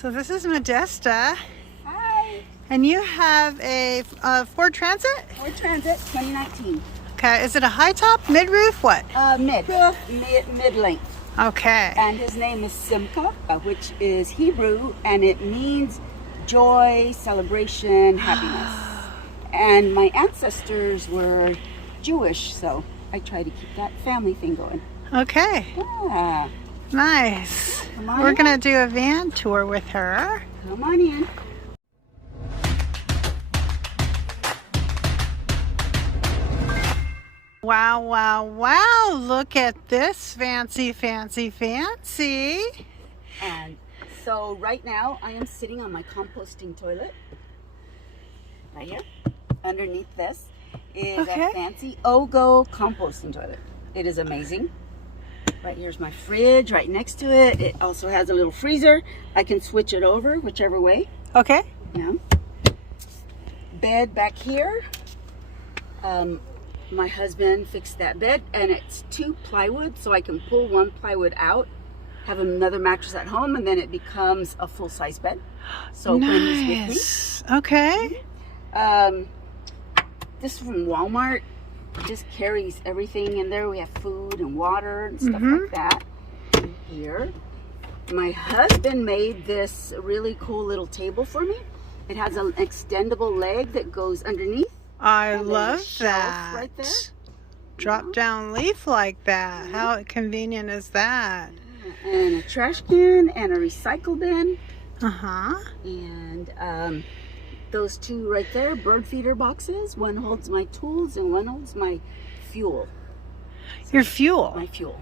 So this is Modesta, Hi. and you have a Ford Transit? Ford Transit 2019. Okay, is it a high top, mid roof, what? Mid-length. Okay. And his name is Simcha, which is Hebrew, and it means joy, celebration, happiness. And my ancestors were Jewish, so I try to keep that family thing going. Okay. Yeah. Nice. Come on We're in. gonna do a van tour with her. Come on in. Wow, wow, wow. Look at this fancy, fancy, fancy. And so right now I am sitting on my composting toilet. Right here. Underneath this is a fancy Ogo composting toilet. It is amazing. Right here's my fridge right next to it. It also has a little freezer. I can switch it over whichever way. Okay. Yeah. Bed back here. My husband fixed that bed, and it's 2 plywood, so I can pull 1 plywood out, have another mattress at home, and then it becomes a full-size bed. So nice. when he's with me. Okay. This is from Walmart. It just carries everything in there. We have food and water and stuff like that. And here, my husband made this really cool little table for me. It has an extendable leg that goes underneath. I and love shelf that. right there. Drop down leaf like that. How convenient is that? And a trash can and a recycle bin. Uh-huh. And those 2 right there, bird feeder boxes. One holds my tools and one holds my fuel. Your fuel. My fuel.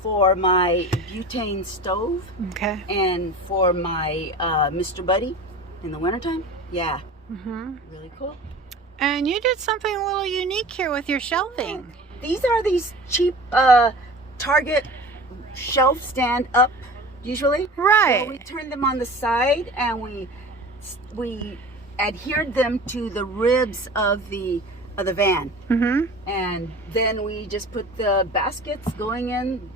For my butane stove. Okay. And for my Mr. Buddy in the wintertime. Yeah. Really cool. And you did something a little unique here with your shelving. These are these cheap Target shelf stand up usually. Right. So we turned them on the side and we adhered them to the ribs of the van. And then we just put the baskets going in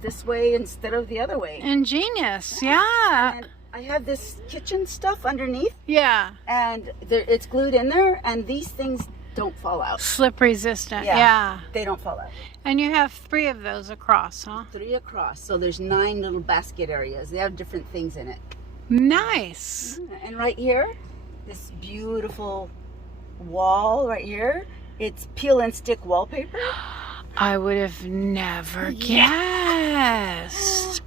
this way instead of the other way. Ingenious. Yeah. And I have this kitchen stuff underneath. Yeah. And it's glued in there, and these things don't fall out. Slip resistant. Yeah. They don't fall out. And you have 3 of those across, huh? 3 across. So there's 9 little basket areas. They have different things in it. Nice. And right here, this beautiful wall right here, it's peel and stick wallpaper. I would have never guessed.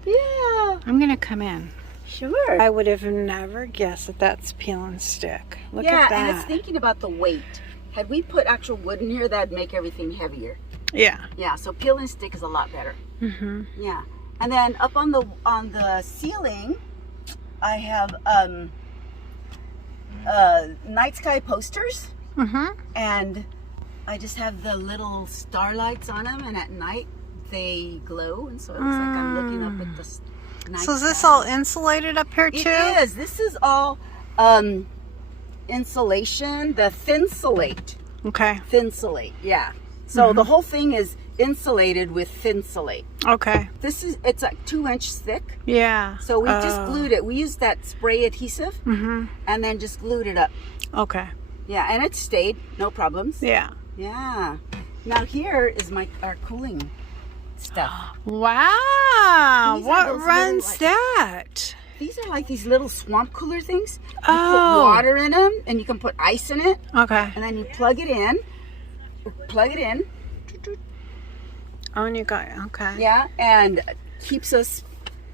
Yeah. I'm going to come in. Sure. I would have never guessed that that's peel and stick. Look at that. Yeah, and it's thinking about the weight. Had we put actual wood in here, that'd make everything heavier. Yeah. Yeah, so peel and stick is a lot better. Yeah. And then up on the ceiling, I have night sky posters. And I just have the little starlights on them, and at night they glow, and so it looks like I'm looking up at the night So is this sky. all insulated up here too? It is. This is all insulation, the Thinsulate. Okay. Thinsulate, yeah. So the whole thing is insulated with Thinsulate. Okay. It's like 2-inch thick. Yeah. So we just glued it. We used that spray adhesive and then just glued it up. Okay. Yeah, and it stayed, no problems. Yeah. Yeah. Now here is our cooling stuff. Wow. These are What those runs little, that? These are like these little swamp cooler things. You put Oh. water in them, and you can put ice in it, Okay. and then you plug it in. Oh, and you got, okay. Yeah, and keeps us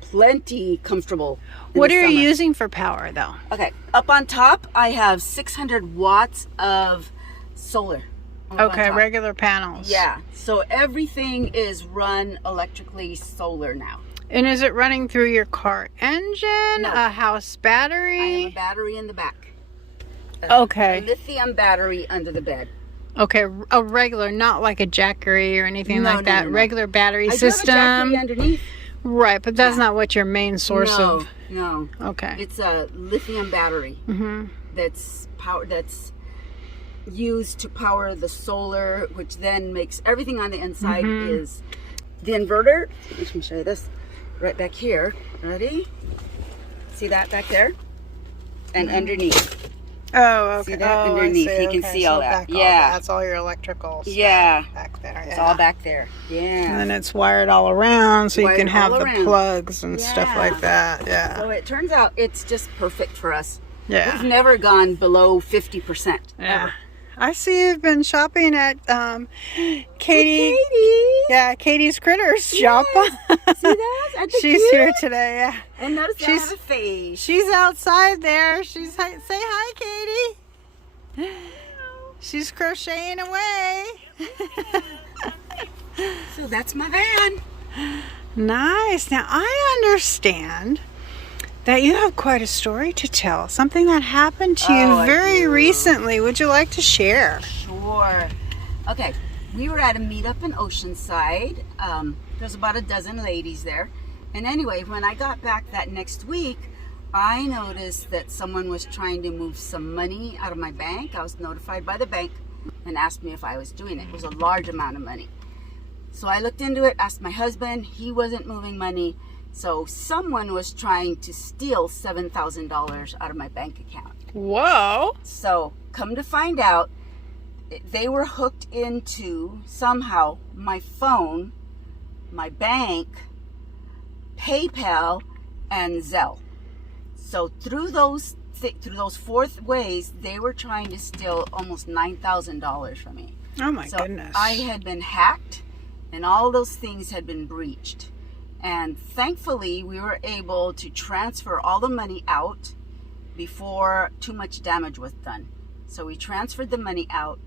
plenty comfortable. What are you using for power though? Okay, up on top, I have 600 watts of solar. up on Okay, top. regular panels. Yeah, so everything is run electrically solar now. And is it running through your car engine, No. a house I battery? have a battery in the back. Okay. A lithium battery under the bed. Okay, a regular, not like a Jackery or anything No, like no, that. no, no. Regular battery I do have a system. Jackery underneath. Right, but that's not what your main source No, of. no. Okay. It's a lithium battery that's used to power the solar, which then makes everything on the inside is the inverter. Let me show you this right back here. Ready? See that back there? And underneath. Oh, okay. See that? Underneath. You can see all that. Yeah. That's all your electrical stuff back there. It's all back there. Yeah. And then it's wired all around so you can have the around. plugs and stuff like that. Yeah. So it turns out it's just perfect for us. Yeah. We've never gone below 50%. Yeah. Ever. I see you've been shopping at Katie. Yeah, Katie's Critters shop. See that? Aren't they She's cute? here today. Yeah. And notice I have a face. She's outside there. Say hi, Katie. She's crocheting away. So that's my van. Nice. Now I understand that you have quite a story to tell. Something that happened to you very recently. Would you like to share? Sure. Okay. We were at a meetup in Oceanside. There's about a dozen ladies there. And anyway, when I got back that next week, I noticed that someone was trying to move some money out of my bank. I was notified by the bank and asked me if I was doing it. It was a large amount of money. So I looked into it, asked my husband. He wasn't moving money. So someone was trying to steal $7,000 out of my bank account. Whoa. So come to find out, they were hooked into somehow my phone, my bank, PayPal, and Zelle. So through those 4 ways, they were trying to steal almost $9,000 from me. Oh my goodness. I had been hacked, and all those things had been breached. And thankfully, we were able to transfer all the money out before too much damage was done. So we transferred the money out.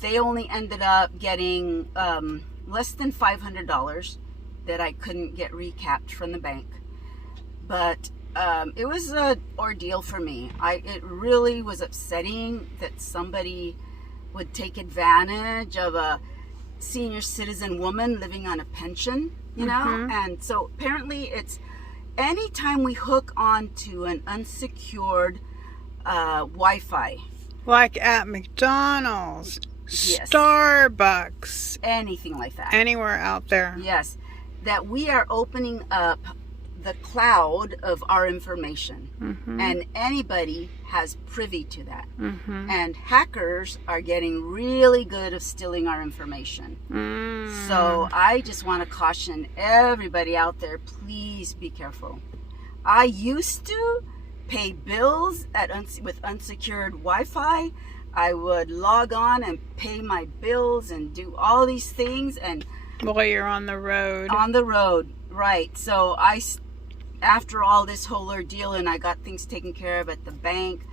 They only ended up getting less than $500 that I couldn't get recapped from the bank. But it was an ordeal for me. It really was upsetting that somebody would take advantage of a senior citizen woman living on a pension, you know? And so apparently it's anytime we hook onto an unsecured Wi-Fi. Like at McDonald's, Yes. Starbucks, Anything like that. anywhere out there. Yes. That we are opening up the cloud of our information. And anybody has privy to that. And hackers are getting really good at stealing our information. So I just want to caution everybody out there, please be careful. I used to pay bills with unsecured Wi-Fi. I would log on and pay my bills and do all these things. And While you're on the road. on the road, right. So after all this whole ordeal and I got things taken care of at the bank,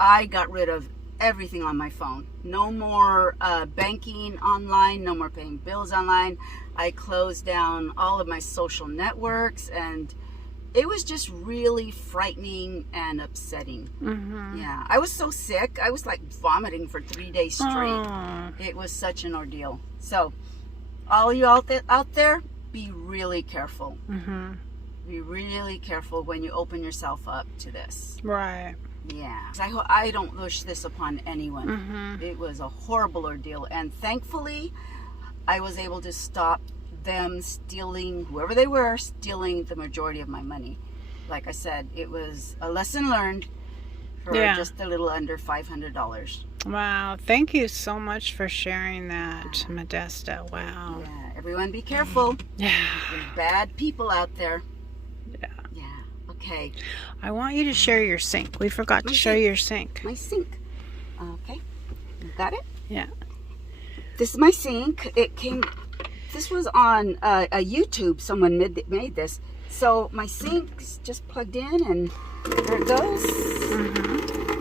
I got rid of everything on my phone. No more banking online, no more paying bills online. I closed down all of my social networks, and it was just really frightening and upsetting. Yeah, I was so sick. I was like vomiting for 3 days straight. It was such an ordeal. So all you out there, be really careful. Be really careful when you open yourself up to this. Right. Yeah. I don't wish this upon anyone. It was a horrible ordeal. And thankfully, I was able to stop them stealing, whoever they were, stealing the majority of my money. Like I said, it was a lesson learned for just a little under $500. Wow. Thank you so much for sharing that, Modesta. Wow. Yeah. Everyone be careful. Yeah. There's bad people out there. Yeah. Yeah. Okay. I want you to share your sink. We forgot to show your sink. My sink. Okay. You got it? Yeah. This is my sink. This was on a YouTube. Someone made this. So my sink's just plugged in, and there it goes.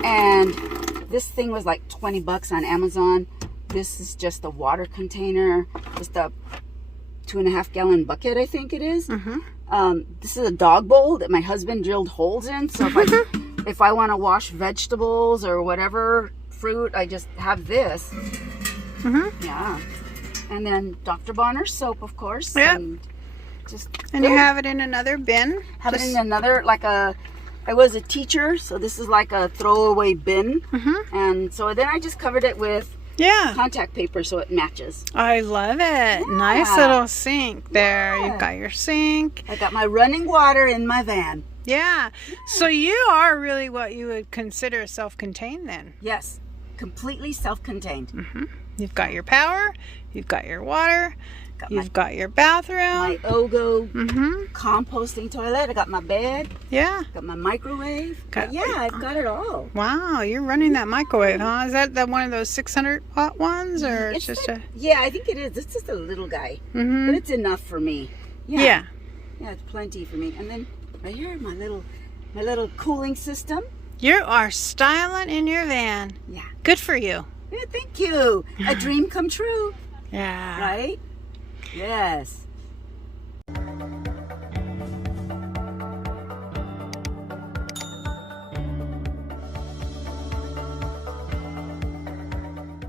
And this thing was like $20 on Amazon. This is just a water container, just a 2.5 gallon bucket, I think it is. This is a dog bowl that my husband drilled holes in. So if I want to wash vegetables or whatever fruit, I just have this. Yeah. And then Dr. Bonner's soap, of course. Yep. And you have it in another bin? Have it in another, I was a teacher, so this is like a throwaway bin. And so then I just covered it with contact paper so it matches. I love it. Nice little sink there. Yeah. You've got your sink. I got my running water in my van. Yeah. So you are really what you would consider self-contained then. Yes, completely self-contained. Mm-hmm. You've got your power, you've got your water, you've got your bathroom. My Ogo composting toilet. I got my bed. Yeah. Got my microwave. Yeah, I've got it all. Wow, you're running that microwave, huh? Is that one of those 600-watt ones, or it's just like, Yeah, I think it is. It's just a little guy, but it's enough for me. Yeah. Yeah, it's plenty for me. And then right here, my little cooling system. You are styling in your van. Yeah. Good for you. Yeah, thank you. A dream come true. Yeah. Right? Yes.